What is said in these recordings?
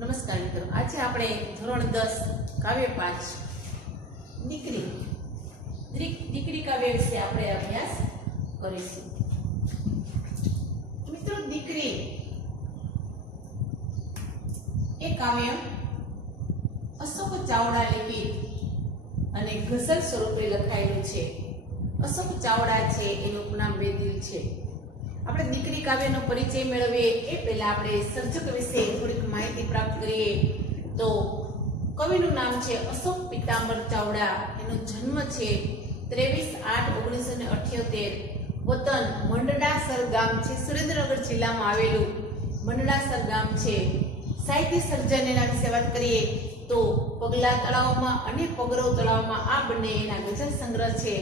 નમસ્કાર મિત્રો, આજે આપણે ધોરણ 10 કાવ્ય 5 દીકરી કાવ્ય વિશે આપણે અભ્યાસ કરીશું. મિત્રો, દીકરી એ કાવ્ય અશોક ચાવડા લિખિત અને ગઝલ સ્વરૂપે લખાયેલું છે. અશોક ચાવડા છે એનું ઉપનામ બેદિલ છે. આપણે દીકરી કાવ્યનો પરિચય મેળવીએ એ પહેલા આપણે સર્જક વિશે થોડીક માહિતી પ્રાપ્ત કરીએ તો કવિનું નામ છે અશોક પીતાંબર ચાવડા. એનો જન્મ છે 23/8/1978. વતન મંડળાસર ગામ છે, સુરેન્દ્રનગર જિલ્લામાં આવેલું મંડળાસર ગામ છે. સાહિત્ય સર્જન એના વિશે વાત કરીએ તો પગલા તળાવમાં અને પગરવ તળાવમાં આ બંને એના ગઝલ સંગ્રહ છે.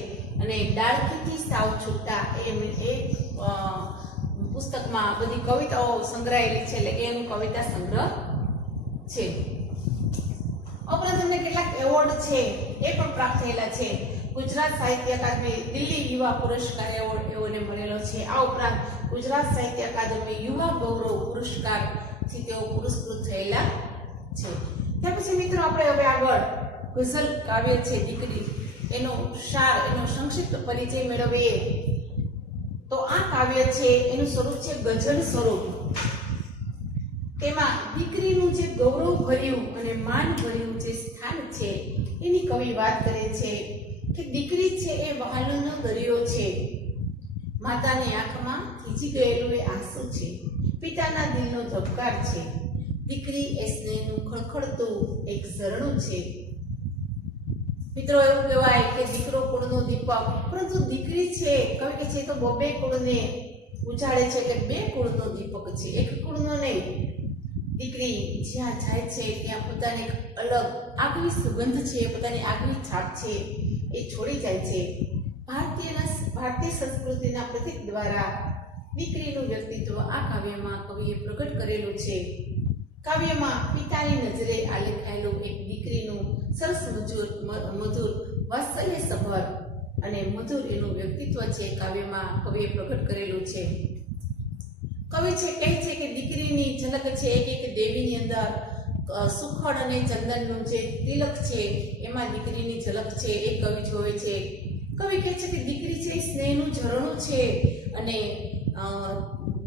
અને ડાળખીથી સાવ છૂટા એ પુસ્તકમાં બધી કવિતાઓ સંગ્રહાયેલી છે, એટલે એનું કવિતા સંગ્રહ છે. ઉપરાંત એમને કેટલાક એવોર્ડ છે એ પણ પ્રાપ્ત થયેલા છે. ગુજરાત સાહિત્ય અકાદમી દિલ્હી યુવા પુરસ્કાર એવોર્ડ એઓને મળેલો છે. આ ઉપરાંત ગુજરાત સાહિત્ય અકાદમી યુવા ગૌરવ પુરસ્કાર થી તેઓ પુરસ્કૃત થયેલા છે. ત્યાર પછી મિત્રો આપણે હવે આગળ ગઝલ કાવ્ય છે દીકરી એનો સાર, એનો સંક્ષિપ્ત પરિચય મેળવીએ તો આ કાવ્ય છે એનું સ્વરૂપ છે ગઝલ સ્વરૂપ. તેમાં દીકરીનું જે ગૌરવ ભર્યું અને માન ભર્યું જે સ્થાન છે એની કવિ વાત કરે છે કે દીકરી છે એ વહાલનો દરિયો છે, માતાની આંખમાં થીજી ગયેલું એ આંસુ છે, પિતાના દિલનો ધબકાર છે, દીકરી એ સ્નેહનું ખળખળતું એક ઝરણું છે. મિત્રો, એવું કહેવાય કે દીકરો કુળનો દીપક, પરંતુ દીકરી છે કવિ કે છે તો બબે કુળને ઉજાડે છે, એટલે બે કુળનો દીપક છે, એક કુળનો નહીં. દીકરી જ્યાં જાય છે ત્યાં પોતાની અલગ આગવી સુગંધ છે, પોતાની આગવી છાપ છે એ છોડી જાય છે. ભારતીય સંસ્કૃતિના પ્રતીક દ્વારા દીકરીનું વ્યક્તિત્વ આ કાવ્યમાં કવિએ પ્રગટ કરેલું છે. કાવ્યમાં પિતાની નજરે આલેખાયેલું એક દીકરીનું સરસ મધુર વાત્સલ્ય સભર અને મધુર એનું વ્યક્તિત્વ છે કાવ્યમાં કવિએ પ્રગટ કરેલું છે. કવિ છે કહે છે કે દીકરીની ઝલક છે એક દેવીની અંદર સુખડ અને ચંદનનું જે તિલક છે એમાં દીકરીની ઝલક છે એ કવિ જોવે છે. કવિ કહે છે કે દીકરી છે એ સ્નેહનું ઝરણું છે અને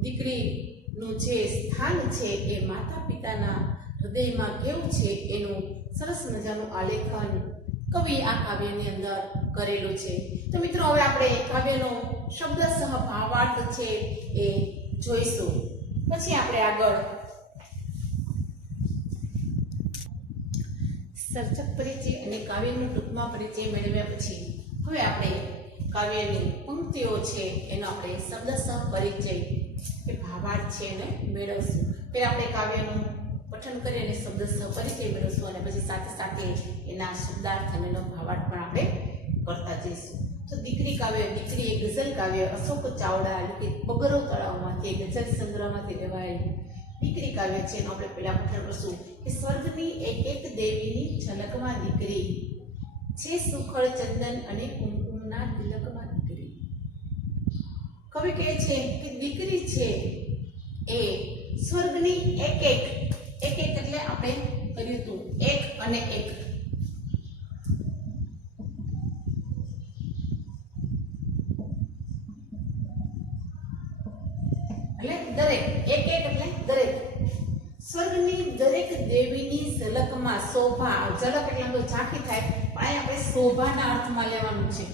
દીકરીનું જે સ્થાન છે એ માતા પિતાના હૃદયમાં કેવું છે એનું સરસ મજાનું આલેખન કવિ આ કાવ્યની અંદર કરેલું છે. તો મિત્રો, હવે આપણે કાવ્યનો શબ્દસહ ભાવાર્થ છે એ જોઈશું. પછી આપણે આગળ સર્જક પરિચય અને કાવ્યનો ટૂંકમાં પરિચય મેળવ્યા પછી હવે આપણે કાવ્યની પંક્તિઓ છે એનો આપણે શબ્દસહ પરિચય કે ભાવાર્થ છે એને મેળવશું. પહેલા આપણે કાવ્યનું પઠન કરી અને શબ્દસહ પરિચય મેળવશું અને પછી સાથે સાથે એના શબ્દાર્થ અને એનો ભાવાર્થ પણ આપણે કરતા જઈશું. તો દીકરી કાવ્ય, દીકરી એ ગઝલ કાવ્ય અશોક ચાવડા લિખિત પગરવ તળાવમાંથી ગઝલ સંગ્રહમાંથી લેવાયેલ દીકરી કાવ્ય છે એનો આપણે પહેલા પઠન કરશું કે સ્વર્ગની એક એક દેવીની ઝલકમાં દીકરી છે, સુખળ ચંદન અને કુમકુમના તિલકમાં દીકરી. કવિ કહે છે કે દીકરી છે એ સ્વર્ગની એક એક એટલે આપણે કર્યું હતું એક અને એક, એટલે દરેક, એક એટલે દરેક, સ્વર્ગની દરેક દેવીની ઝલકમાં શોભા, ઝલક એટલે તો ઝાંખી થાય પણ અહીં આપણે શોભાના અર્થમાં લેવાનું છે.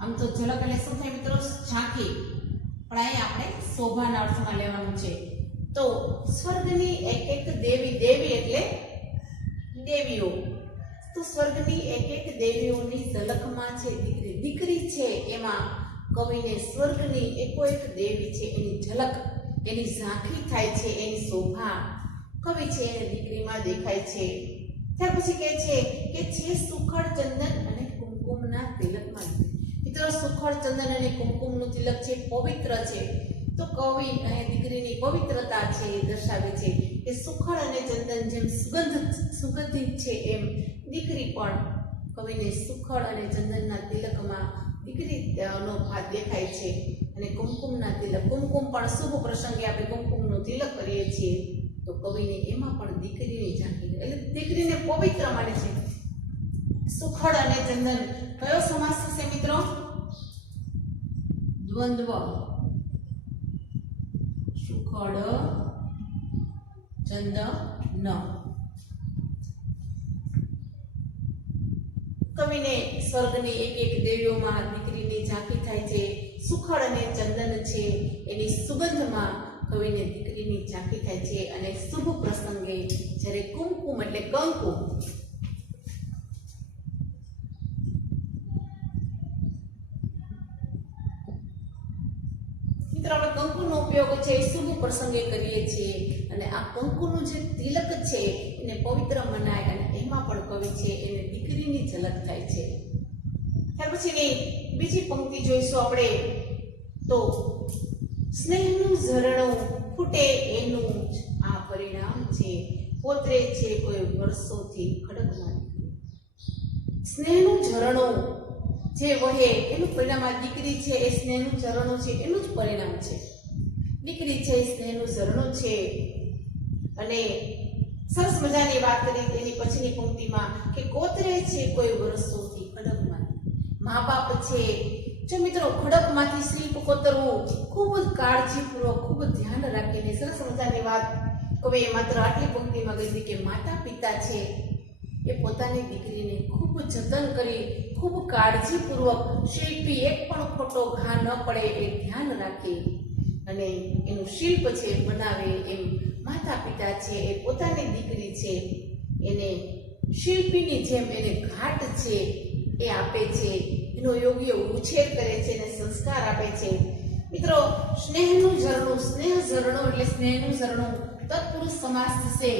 આમ તો ઝલક એટલે શું થાય મિત્રો? ઝાંખી, પણ અહીં આપણે શોભાના અર્થમાં લેવાનું છે. તો સ્વર્ગની એક એક દેવી, દેવી એટલે દેવીઓ, તો સ્વર્ગની એક એક દેવીઓની ઝલકમાં છે દીકરી. દીકરી છે એમાં કવિને સ્વર્ગની એકો એક દેવી છે એની ઝલક, એની ઝાંખી થાય છે, એની શોભા કવિ છે એને દીકરીમાં દેખાય છે. ત્યાર પછી કહે છે કે છે સુખડ ચંદન અને કુમકુમના તિલકમાં. મિત્રો, સુખડ ચંદન અને કુમકુમનું તિલક છે, પવિત્ર છે. તો કવિ અને દીકરીની પવિત્રતા છે એ દર્શાવે છે કે સુખડ અને ચંદન જેમ સુગંધિત છે એમ દીકરી પણ કવિને સુખડ અને ચંદનના તિલકમાં દીકરીનો ભાગ દેખાય છે. અને કુમકુમના તિલક, કુમકુમ પણ શુભ પ્રસંગે આપણે કુમકુમનું તિલક કરીએ છીએ, તો કવિને એમાં પણ દીકરીની ઝાંખી, એટલે દીકરીને પવિત્ર માને છે. સુખડ અને ચંદન કયો સમાસ થશે મિત્રો? દ્વંદ્વ. સુખડ ચંદન. કવિને સ્વર્ગની એક એક દેવીઓમાં દીકરીની ઝાંખી થાય છે. સુખડ અને ચંદન છે એની સુગંધમાં કવિને દીકરીની ઝાંખી થાય છે. અને શુભ પ્રસંગે જ્યારે કુમકુમ એટલે કંકુ, મિત્રો આપણે કંકુનો ઉપયોગ છે શુભ પ્રસંગે કરીએ છીએ, અને આ કંકુનું જે તિલક છે એને પવિત્ર મનાય, અને એમાં પણ કવિ છે એને દીકરીની ઝલક થાય છે. ત્યાર પછીની બીજી પંક્તિ જોઈશું આપણે, તો સ્નેહનું ઝરણું ફૂટે એનું જ આ પરિણામ છે, પોતરે છે કોઈ વર્ષોથી ખડકમાં. સ્નેહનું ઝરણું જે વહે એનું પરિણામ આ દીકરી છે, એ સ્નેહનું ઝરણું છે એનું જ પરિણામ છે. દીકરી છે એ સ્નેહનું ઝરણું છે. અને સરસ મજાની વાત કરી એની પછીની પંક્તિમાં કે કોતરે છે કોઈ વર્ષોથી ખડકમાં. મા બાપ છે, જો મિત્રો ખડકમાંથી શિલ્પ કોતરવું ખૂબ જ કાળજીપૂર્વક, ખૂબ જ ધ્યાન રાખીને, સરસ મજાની વાત કવિએ માત્ર આટલી પંક્તિમાં કહી કે માતા પિતા છે એ પોતાની દીકરીને ખૂબ જતન કરી, ખૂબ કાળજીપૂર્વક, શિલ્પી એક પણ ખોટો ઘા ન પડે એ ધ્યાન રાખી અને એનું શિલ્પ છે બનાવે, એમ માતા પિતા છે એ પોતાની દીકરી છે એને શિલ્પીની જેમ એને ઘાટ છે એ આપે છે, એનો યોગ્ય ઉછેર કરે છે અને સંસ્કાર આપે છે. મિત્રો સ્નેહનું ઝરણું, સ્નેહ ઝરણું એટલે સ્નેહનું ઝરણું તત્પુરુષ સમાસ થશે.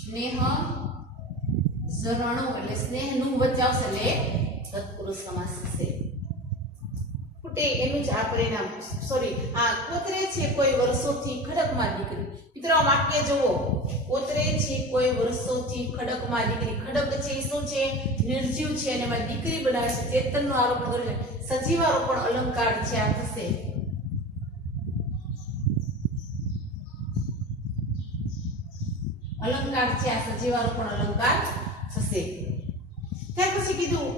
સ્નેહ ઝરણું એટલે સ્નેહનું વચ્ચે આવશે એટલે તત્પુરુષ સમાસ થશે. ફૂટે એનું જ આ પરિણામ, સોરી, આ કોતરે છે કોઈ વર્ષોથી ખડકમાં દીકરી. મિત્રો આ વાક્ય જુઓ, કોતરે છે કોઈ વર્ષોથી ખડકમાં દીકરી. ખડક છે એ શું છે? નિર્જીવ છે, અને એમાં દીકરી બનાવે છે, ચેતનનું આરોપણ કરે છે, સજીવારોપણ અલંકાર છે આ થશે. અલંકાર છે આ સજીવારોપણ અલંકાર થશે. ત્યાર પછી કીધું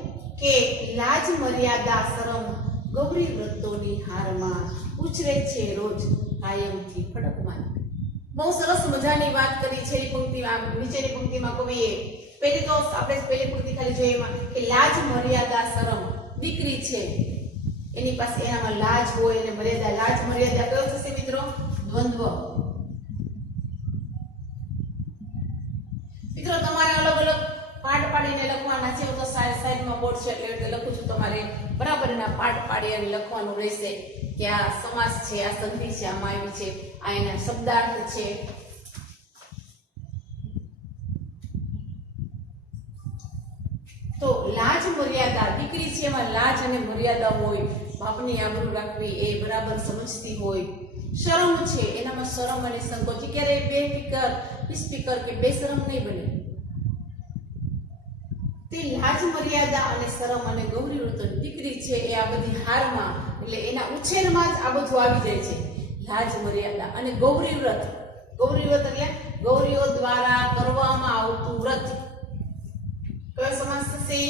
કે લાજ મર્યાદા શરમ ગૌરી વ્રતોની હારમાં ઉછરે છે રોજ કાયમથી ખડકમાં. બહુ સરસ મજાની વાત કરી છે એ પંક્તિમાં. નીચેની પંક્તિમાં કવિએ પહેલી તો આપણે પહેલી પંક્તિ ખાલી જોઈએ એમાં કે લાજ મર્યાદા શરમ, દીકરી છે એની પાસે એનામાં લાજ હોય અને મર્યાદા. લાજ મર્યાદા કયો થશે મિત્રો? દ્વંદ્વ. મિત્રો તમારે અલગ અલગ પાઠ પાડીને લખવાના છે, તો સાઈડમાં બોર્ડ છે એટલે લખું છું, તમારે બરાબર એના પાઠ પાડી અને લખવાનું રહેશે કે આ સમાસ છે, આ સંધિ છે, આમાં આવી છે, આ એના શબ્દાર્થ છે. તો લાજ મર્યાદા, દીકરી છે એમાં લાજ અને મર્યાદા હોય, બાપની આબરૂ રાખવી એ બરાબર સમજતી હોય. શરમ છે એનામાં શરમ અને સંકોચ, ક્યારેય સ્પીકર કે બેશરમ નહીં બને. તે લાજ મર્યાદા અને શરમ અને ગૌરી વ્રત, દીકરી છે એ આ બધી હારમાં એટલે એના ઉછેરમાં જ આ બધું આવી જાય છે. લાજ મર્યાદા અને ગૌરી વ્રત. ગૌરી વ્રત એટલે ગૌરીઓ દ્વારા કરવામાં આવતું વ્રત. કયો સમાસ થશે?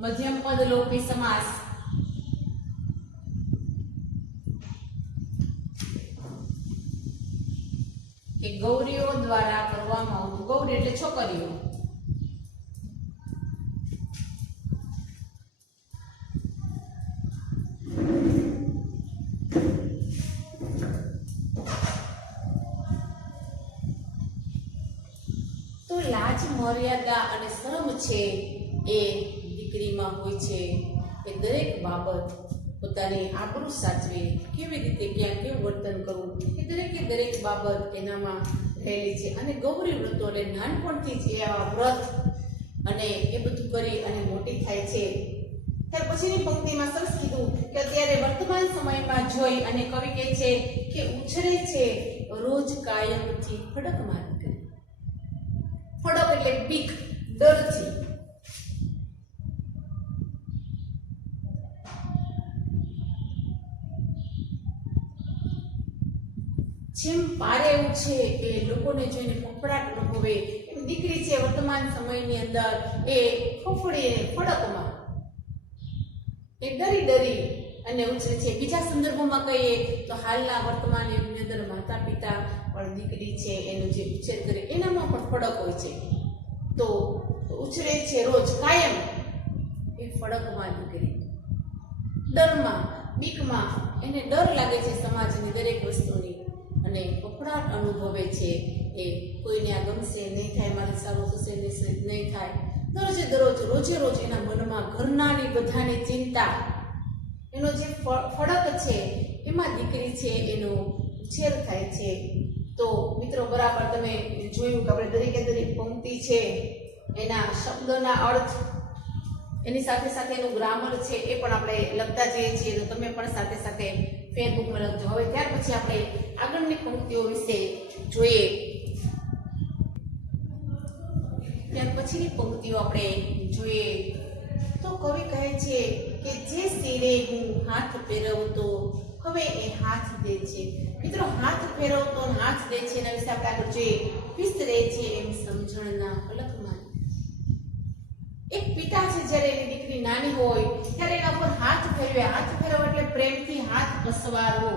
મધ્યમ પદ લોપી સમાસ. કે ગૌરીઓ દ્વારા કરવામાં આવતું, ગૌરી એટલે છોકરીઓ, તો લાજ મર્યાદા અને શરમ છે એ દીકરીમાં હોય છે. એ દરેક બાબત પોતાની આબરૂ સાચવી, કેવી રીતે ક્યાં કેવું વર્તન કરવું, એ દરેક બાબત એનામાં રહેલી છે. અને ગૌરી વ્રતો એટલે નાનપણથી જ એ આવા વ્રત અને એ બધું કરી અને મોટી થાય છે. ત્યાર પછીની પંક્તિમાં સરસ કીધું કે અત્યારે વર્તમાન સમયમાં જોઈ અને કવિ કહે છે કે ઉછરે છે રોજ કાયમથી ખડકમાં દીકરી. ખડક એટલે બીક, ડરથી. જેમ પારે ઉછે એ લોકોને જોઈને ફફડાટ અનુભવે, એમ દીકરી છે વર્તમાન સમયની અંદર એ ફફડીને ફડકમાં એ ડરી ડરી અને ઉછરે છે. બીજા સંદર્ભોમાં કહીએ તો હાલના વર્તમાન યુગની અંદર માતા પિતા પણ દીકરી છે એનો જે ઉછેર કરે એનામાં પણ ફડક હોય છે. તો ઉછરે છે રોજ કાયમ એ ફડકમાં દીકરી, ડરમાં બીકમાં, એને ડર લાગે છે સમાજની દરેક વસ્તુની અને ફફડાટ અનુભવે છે. એ કોઈને આ ગમશે નહીં થાય, મારે સારું થશે નહીં થાય, દરરોજે દરરોજ રોજે રોજ એના મનમાં ઘરનાની બધાની ચિંતા, એનો જે ફડક છે એમાં દીકરી છે એનો ઉછેર થાય છે. તો મિત્રો બરાબર તમે જોયું કે આપણે દરેકે દરેક પંક્તિ છે એના શબ્દના અર્થ, એની સાથે સાથે એનું ગ્રામર છે એ પણ આપણે લખતા જઈએ છીએ. તો તમે પણ સાથે સાથે ફેસબુકમાં લખજો. હવે ત્યાર પછી આપણે આગળની પંક્તિઓ વિશે જોઈએ. ત્યાર પછીની પંક્તિઓ આપણે જોઈએ તો કવિ કહે છે કે જે શિરે હું હાથ ફેરવતો હવે એ હાથ દે છે. મિત્રો હાથ ફેરવતો હાથ દે છે એના વિશે આપણે આગળ જોઈએ. વિસ્તરે છે એમ સમજણના ફલકમાં. એક પિતા છે જ્યારે એની દીકરી નાની હોય ત્યારે એના પર હાથ ફેરવે. હાથ ફેરવો એટલે પ્રેમથી હાથ પસવારવો.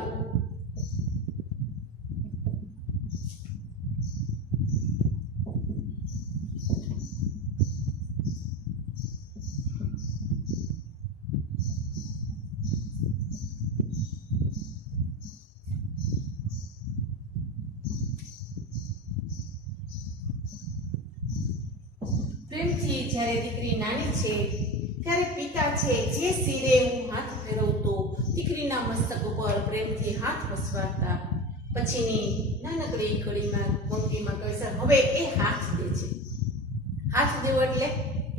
પ્રેમથી જ્યારે દીકરી નાની છે ત્યારે પિતા છે જે શિરે હું હાથ ફેરવતો, દીકરીના મસ્તક ઉપર પ્રેમથી હાથ પસવારતા. પછીની નાનકડી કડીમાં પંક્તિમાં કહે છે હવે એ હાથ દે છે. હાથ દેવો એટલે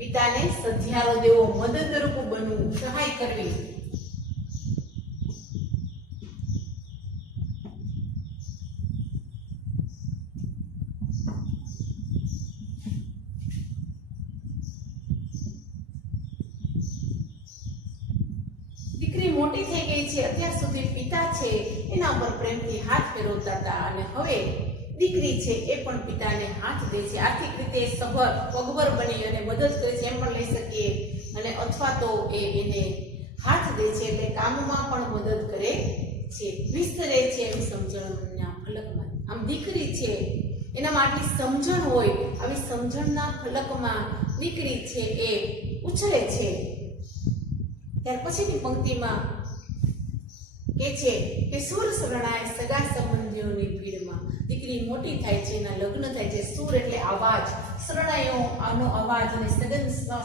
પિતાને સધિયારો દેવો, મદદરૂપ બનવું, સહાય કરવી. દીકરી મોટી થઈ ગઈ છે, અત્યાર સુધી પિતા છે એના ઉપર પ્રેમથી હાથ ફેરવતા હતા અને હવે દીકરી છે એ પણ પિતાને હાથ દે છે. આર્થિક રીતે સભર પગભર બની અને મદદ કરે છે એમ પણ લઈ શકીએ, અને અથવા તો એને હાથ દે છે એટલે કામમાં પણ મદદ કરે છે. વિસ્તરે છે એમ સમજણના ફલકમાં. આમ દીકરી છે એનામાં આટલી સમજણ હોય, આવી સમજણના ફલકમાં દીકરી છે એ ઉછળે છે. ત્યાર પછીની પંક્તિમાં કે છે કે સુર શરણાય સગા સંબંધીઓની ભીડમાં. દીકરી મોટી થાય છે, એના લગ્ન થાય છે. સુર એટલે અવાજ, શરણાયો આનો અવાજ, અને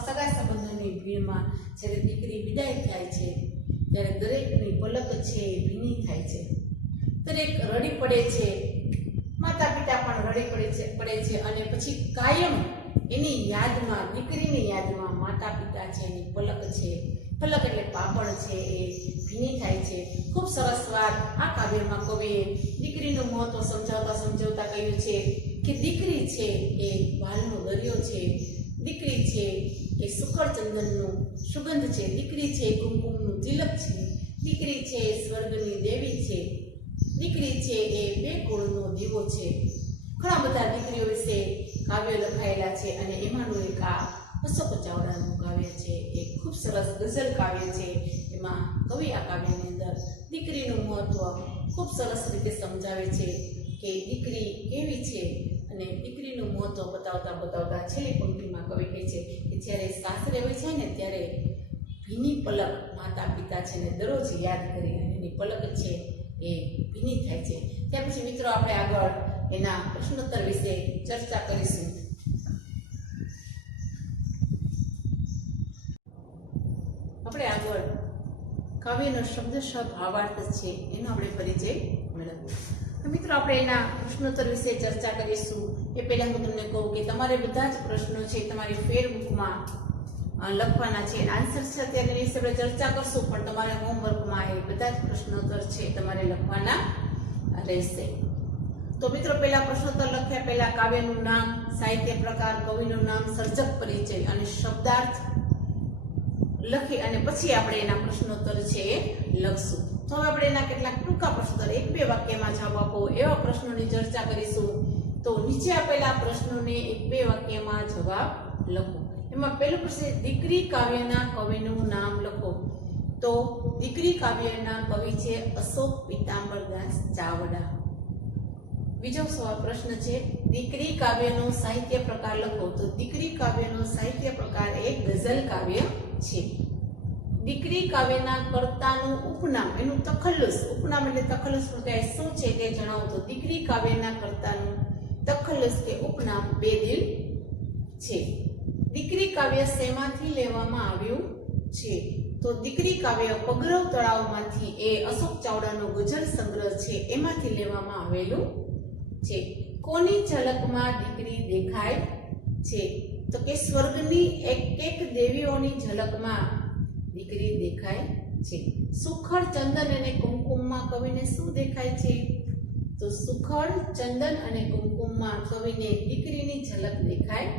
સગા સંબંધોની ભીડમાં જ્યારે દીકરી વિદાય થાય છે ત્યારે દરેકની પલક છે ભીની થાય છે. દરેક રડી પડે છે, માતા પિતા પણ રડી પડે છે અને પછી કાયમ એની યાદમાં, દીકરીની યાદમાં માતા પિતા છે, એની પલક છે, પલક એટલે પાપણ છે, એ ભીની થાય છે. ખૂબ સરસ વાત આ કાવ્યમાં કવિએ દીકરીનું મહત્વ સમજાવતા કહ્યું છે કે દીકરી છે એ વાલનો દરિયો છે, દીકરી છે એ સુખડ ચંદનનું સુગંધ છે, દીકરી છે કુમકુમનું તિલક છે, દીકરી છે સ્વર્ગની દેવી છે, દીકરી છે એ બે કુળનો દીવો છે. ઘણા બધા દીકરીઓ વિશે કાવ્યો લખાયેલા છે અને એમાંનું એક આ અશોક ચાવડાનું કાવ્ય છે. એ ખૂબ સરસ ગઝલ કાવ્ય છે. એમાં કવિ આ કાવ્યની અંદર દીકરીનું મહત્વ ખૂબ સરસ રીતે સમજાવે છે કે દીકરી કેવી છે, અને દીકરીનું મહત્વ બતાવતા છેલ્લી પંક્તિમાં કવિ કહે છે કે જ્યારે સાસરે હોય છે ને ત્યારે ભીની પલક માતા પિતા છે ને દરરોજ યાદ કરી અને એની પલક છે એ ભીની થાય છે. ત્યાર પછી મિત્રો આપણે આગળ એના પ્રશ્નોત્તર વિશે ચર્ચા કરીશું. આપણે આગળ કાવ્યનો શબ્દશઃ ભાવાર્થ છે એનો આપણે પરિચય મેળવીએ. મિત્રો આપણે એના પ્રશ્નોત્તર વિશે ચર્ચા કરીશું. એ પહેલા હું તમને કહું કે તમારે બધા જ પ્રશ્નો છે તમારી ફેરબુકમાં લખવાના છે, આન્સર છે અત્યારે એની વિશે આપણે ચર્ચા કરશું, પણ તમારે હોમવર્કમાં એ બધા જ પ્રશ્નોત્તર છે તમારે લખવાના રહેશે. તો મિત્રો પહેલા પ્રશ્નોત્તર લખ્યા પહેલા કાવ્યનું નામ, સાહિત્ય પ્રકાર, કવિનું નામ, સર્જક પરિચય અને શબ્દાર્થ લખી અને પછી આપણે એના પ્રશ્નોત્તર છે એ લખશું. તો હવે આપણે એના કેટલાક ટૂંકા પ્રશ્નોત્તર 1-2 વાક્યમાં જવાબ આપો એવા પ્રશ્નોની ચર્ચા કરીશું. તો નીચે આપેલા પ્રશ્નોને 1-2 વાક્યમાં જવાબ લખો. એમાં પહેલો પ્રશ્ન, દીકરી કાવ્યના કવિનું નામ લખો. તો દીકરી કાવ્યના કવિ છે અશોક પીતાંબરદાસ ચાવડા. બીજો પ્રશ્ન છે, દીકરી કાવ્યનો સાહિત્ય પ્રકાર લખો. તો દીકરી કાવ્યનો સાહિત્ય પ્રકાર એક ગઝલ કાવ્ય છે. દીકરી કાવ્યના કર્તાનું ઉપનામ, એનું તખલ્લુસ, ઉપનામ એટલે તખલ્લુસ શું છે તે જણાવો. તો દીકરી કાવ્યના કર્તાનું તખલ્લુસ કે ઉપનામ બેદિલ છે. દીકરી કાવ્ય શેમાંથી લેવામાં આવ્યું છે? તો દીકરી કાવ્ય પગરવ તળાવમાંથી, એ અશોક ચાવડાનો ગઝલ સંગ્રહ છે એમાંથી લેવામાં આવેલું છે. કોની ઝલકમાં દીકરી દેખાય છે? તો કે સ્વર્ગની એક દેવીઓની ઝલકમાં દીકરી દેખાય છે. સુખડ, ચંદન અને કુમકુમમાં કવિને શું દેખાય છે? તો સુખડ, ચંદન અને કુમકુમમાં કવિને દીકરીની ઝલક દેખાય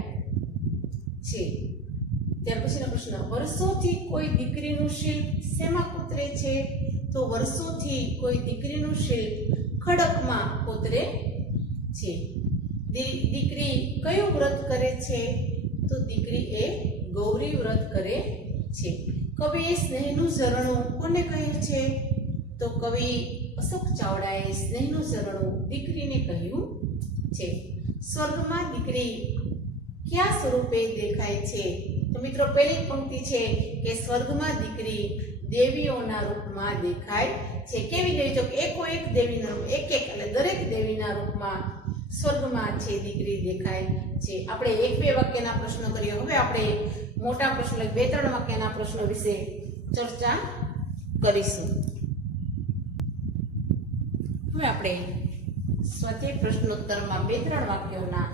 છે. ત્યાર પછીનો પ્રશ્ન, વર્ષોથી કોઈ દીકરીનું શિલ્પ શેમાં કોતરે છે? તો વર્ષોથી કોઈ દીકરીનું શિલ્પ ખડકમાં કોતરે છે. દીકરી કયું વ્રત કરે છે? તો દીકરી એ ગૌરી વ્રત કરે છે. કવિએ સ્નેહનું ઝરણું કોને કહ્યું છે? તો કવિ અશોક ચાવડાએ સ્નેહનું ઝરણું દીકરીને કહ્યું છે. સ્વર્ગમાં દીકરી કયા સ્વરૂપે દેખાય છે? તો મિત્રો પહેલી પંક્તિ છે કે સ્વર્ગમાં દીકરી દેવીઓના રૂપમાં દેખાય છે. કેવી દેવી? તો એકો એક દેવીના રૂપ, એક એટલે દરેક દેવીના રૂપમાં સ્વર્ગમાં છે દીકરી દેખાય છે. આપણે 1-2 વાક્યના પ્રશ્નો કરીએ. હવે આપણે મોટા પ્રશ્નો, 2-3 વાક્યના પ્રશ્નો વિશે ચર્ચા કરીશું. હવે આપણે સ્વાધ્યાય પ્રશ્નોત્તરમાં 2-3 વાક્યોના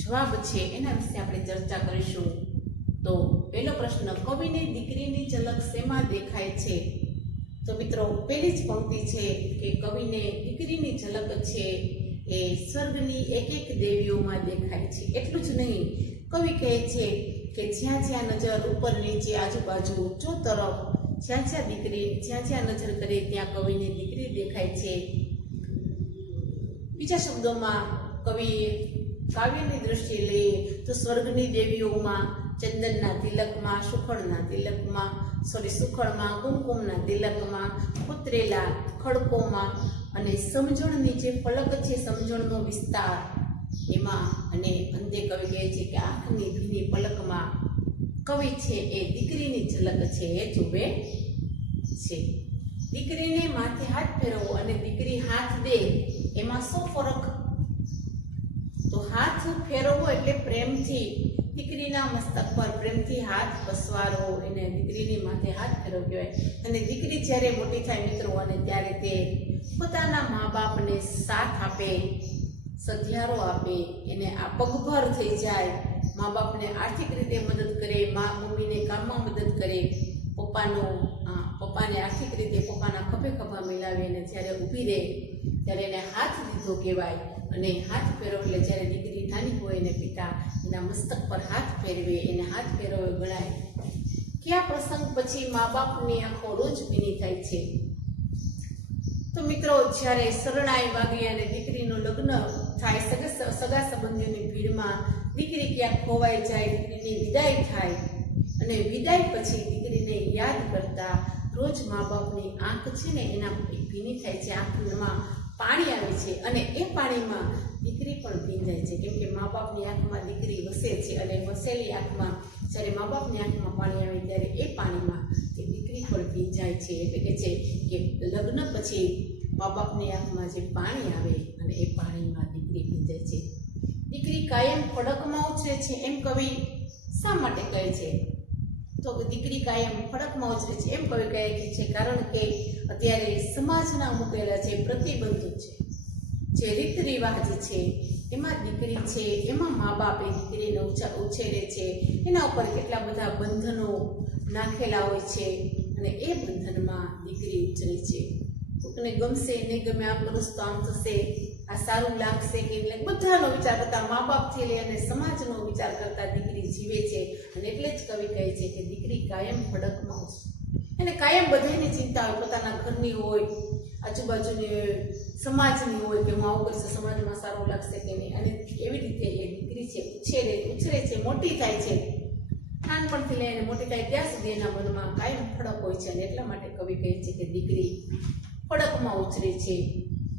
જવાબ છે એના વિશે આપણે ચર્ચા કરીશું. તો પહેલો પ્રશ્ન, કવિને દીકરીની ઝલક શેમાં દેખાય છે? તો મિત્રો પહેલી જ પંક્તિ છે કે કવિને દીકરીની ઝલક છે એ સ્વર્ગની એક દેવીઓમાં દેખાય છે. એટલું જ નહીં, કવિ કહે છે કે જ્યાં જ્યાં નજર, ઉપર નીચે આજુબાજુ ચો તરફ, જ્યાં જ્યાં નજર કરે ત્યાં કવિને દીકરી દેખાય છે. બીજા શબ્દોમાં કવિએ કાવ્યની દ્રષ્ટિએ લઈએ તો સ્વર્ગની દેવીઓમાં ચંદનના તિલકમાં, સુખડમાં, કુમકુમના તિલકમાં, પુતરેલા ખડકોમાં અને સમજણની જે ફલક છે, સમજણનો વિસ્તાર એમાં, અને અંતે કવિ કહે છે કે આંખની ભીની પલકમાં કવિ છે એ દીકરીની ઝલક છે એ જુએ છે. દીકરીને માથે હાથ ફેરવો અને દીકરી હાથ દે, એમાં શું ફરક? તો હાથ ફેરવવો એટલે પ્રેમથી દીકરીના મસ્તક પર પ્રેમથી હાથ પસવારવો, એને દીકરીની માથે હાથ ફેરવો કહેવાય. અને દીકરી જ્યારે મોટી થાય મિત્રો, અને ત્યારે તે પોતાના મા બાપને સાથ આપે, સધિયારો આપે, એને આ પગભર થઈ જાય, મા બાપને આર્થિક રીતે મદદ કરે, મમ્મીને કામમાં મદદ કરે, પપ્પાને આર્થિક રીતે પપ્પાના ખભે ખભા મિલાવી અને જ્યારે ઊભી રહે ત્યારે એને હાથ દીધો કહેવાય. અને હાથ ફેરવો એટલે જ્યારે દીકરી નાની હોય એને પિતા એના મસ્તક પર હાથ ફેરવે, એને હાથ ફેરવો ગણાય. કયા પ્રસંગ પછી મા બાપની આંખો રોજ ભીની થાય છે? તો મિત્રો જ્યારે શરણાઈ વાગી અને દીકરીનું લગ્ન થાય, સગા સંબંધીઓની ભીડમાં દીકરી ક્યાંક ખોવાઈ જાય, દીકરીની વિદાય થાય, અને વિદાય પછી દીકરીને યાદ કરતા રોજ મા બાપની આંખ છે ને એના ભીની થાય છે, આંખમાં પાણી આવે છે, અને એ પાણીમાં દીકરી પણ ભીંજાય છે. કેમ કે મા બાપની આંખમાં દીકરી વસે છે, અને વસેલી આંખમાં જ્યારે મા બાપની આંખમાં પાણી આવે ત્યારે એ પાણીમાં એ દીકરી પણ ભીંજાય છે. એટલે કે છે કે લગ્ન પછી મા બાપની આંખમાં જે પાણી આવે અને એ પાણીમાં દીકરી ભીંજાય છે. દીકરી કાયમ ખડકમાં ઉછરે છે એમ કવિ શા માટે કહે છે? તો દીકરી કાયમ ખડકમાં ઉછરે છે એમ કવિ કહે છે કારણ કે અત્યારે સમાજના મૂકેલા જે પ્રતિબંધો છે, જે રીત રિવાજ છે, એમાં દીકરી છે, એમાં મા બાપે દીકરીને ઉછેરે છે, એના ઉપર કેટલા બધા બંધનો નાખેલા હોય છે, અને એ બંધનમાં દીકરી ઉછરે છે. કોકને ગમશે, નહીં ગમે, આમ કરીશ તો આમ થશે, આ સારું લાગશે કે એટલે બધાનો વિચાર કરતા મા બાપથી લઈ અને સમાજનો વિચાર કરતા દીકરી જીવે છે. અને એટલે જ કવિ કહે છે કે દીકરી કાયમ ફડકમાં એને કાયમ બધાની ચિંતા હોય, પોતાના ઘરની હોય, આજુબાજુની હોય, સમાજની હોય કે હું આવું કરીશ સમાજમાં સારું લાગશે કે નહીં. અને એવી રીતે એ દીકરી છે ઉછરે છે, મોટી થાય છે. નાનપણથી લઈને મોટી થાય ત્યાં સુધી એના મનમાં કાયમ ફડક હોય છે. અને એટલા માટે કવિ કહે છે કે દીકરી ફડકમાં ઉછરે છે.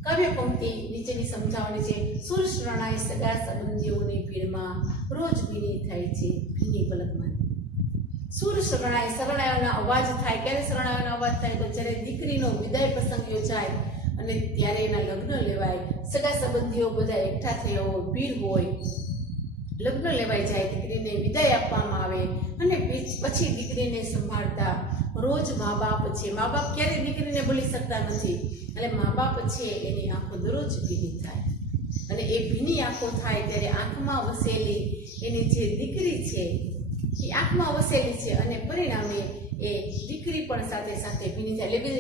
કાવ્ય પંક્તિ નીચેની સમજાવવાની છે. સુર શરણાઈ સગા સંબંધીઓની ભીડમાં રોજ ભીની થાય છે ભીની પલકમાં. સુર શરણાઈ, શરણાઈઓના અવાજ થાય. ક્યારે શરણાઈઓનો અવાજ થાય? તો જ્યારે દીકરીનો વિદાય પ્રસંગ યોજાય અને ત્યારે એના લગ્ન લેવાય, સગા સંબંધીઓ બધા એકઠા થયા હોય, ભીડ હોય, લગ્ન લેવાઈ જાય, દીકરીને વિદાય આપવામાં આવે અને પછી દીકરીને સંભાળતા રોજ મા બાપ છે. મા બાપ ક્યારેય દીકરીને ભૂલી શકતા નથી. એટલે મા બાપ છે એની આંખો દરરોજ ભીની થાય. અને એ ભીની આંખો થાય ત્યારે આંખમાં વસેલી એની જે દીકરી છે એ આંખમાં વસેલી છે અને પરિણામે એ દીકરી પણ સાથે સાથે ભીની થાય. એટલે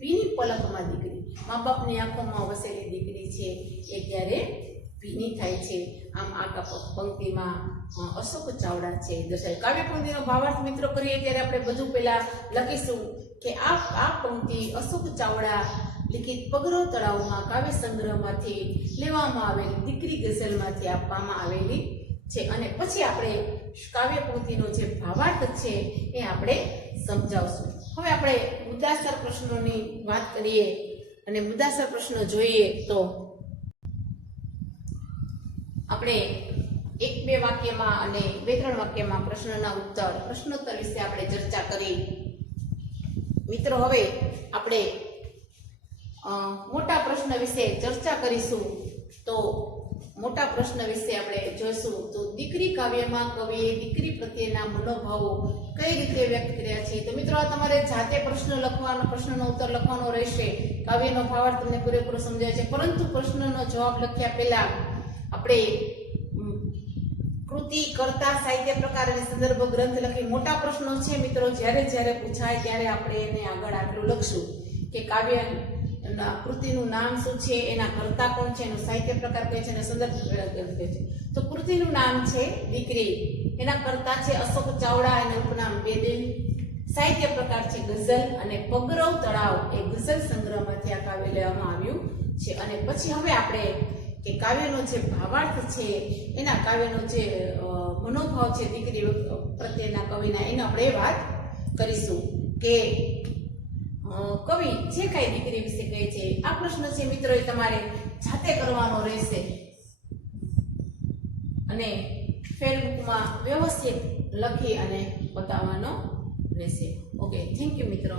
ભીની પલકમાં દીકરી, મા બાપની આંખોમાં વસેલી દીકરી છે એ ત્યારે ભીની થાય છે. આમ આ પંક્તિમાં અશોક ચાવડા છે દર્શાવે. કાવ્ય પંક્તિનો ભાવાર્થ મિત્રો કરીએ ત્યારે આપણે બધું પહેલા લખીશું કે આ પંક્તિ અશોક ચાવડા લિખિત પગરો તળાવમાં કાવ્ય સંગ્રહમાંથી લેવામાં આવેલી દીકરી ગઝલમાંથી આપવામાં આવેલી છે. અને પછી આપણે કાવ્ય પંક્તિનો જે ભાવાર્થ છે એ આપણે સમજાવશું. હવે આપણે મુદ્દાસર પ્રશ્નોની વાત કરીએ અને મુદ્દાસર પ્રશ્નો જોઈએ તો આપણે 1-2 વાક્યમાં અને 2-3 વાક્યમાં પ્રશ્નોત્તર વિશે આપણે ચર્ચા કરી. મિત્રો હવે આપણે મોટા પ્રશ્ન વિશે ચર્ચા કરીશું. તો મોટા પ્રશ્ન વિશે આપણે જોઈશું તો દીકરી કાવ્યમાં કવિએ દીકરી પ્રત્યેના મનોભાવો કઈ રીતે વ્યક્ત કર્યા છે. તો મિત્રો આ તમારે જાતે પ્રશ્નનો ઉત્તર લખવાનો રહેશે. કાવ્યનો ભાવાર્થ તમને પૂરેપૂરો સમજાય છે, પરંતુ પ્રશ્નનો જવાબ લખ્યા પહેલા આપણે કૃતિ, કર્તા, સાહિત્ય પ્રકાર અને સંદર્ભ ગ્રંથ લખી મોટા પ્રશ્નો છે મિત્રો જ્યારે પૂછાય ત્યારે આપણે એને આગળ આટલું લખશું કે કાવ્ય કૃતિનું નામ શું છે, એના કર્તા કોણ છે, એનો સાહિત્ય પ્રકાર કયો છે અને સંદર્ભ ગ્રંથ કયો છે. તો કૃતિનું નામ છે દીકરી, એના કર્તા છે અશોક ચાવડા, એનું ઉપનામ બેદિલ, સાહિત્ય પ્રકાર છે ગઝલ અને પગરવ તળાવ એ ગઝલ સંગ્રહમાંથી આ કાવ્ય લેવામાં આવ્યું છે. અને પછી હવે આપણે કે કાવ્યનો જે ભાવાર્થ છે, એના કાવ્યનો જે મનોભાવ છે દીકરી પ્રત્યેના કવિના, એનો આપણે વાત કરીશું કે કવિ જે કાંઈ દીકરી વિશે કહે છે. આ પ્રશ્ન છે મિત્રો એ તમારે જાતે કરવાનો રહેશે અને ફેસબુકમાં વ્યવસ્થિત લખી અને બતાવવાનો રહેશે. ઓકે, થેન્ક યુ મિત્રો.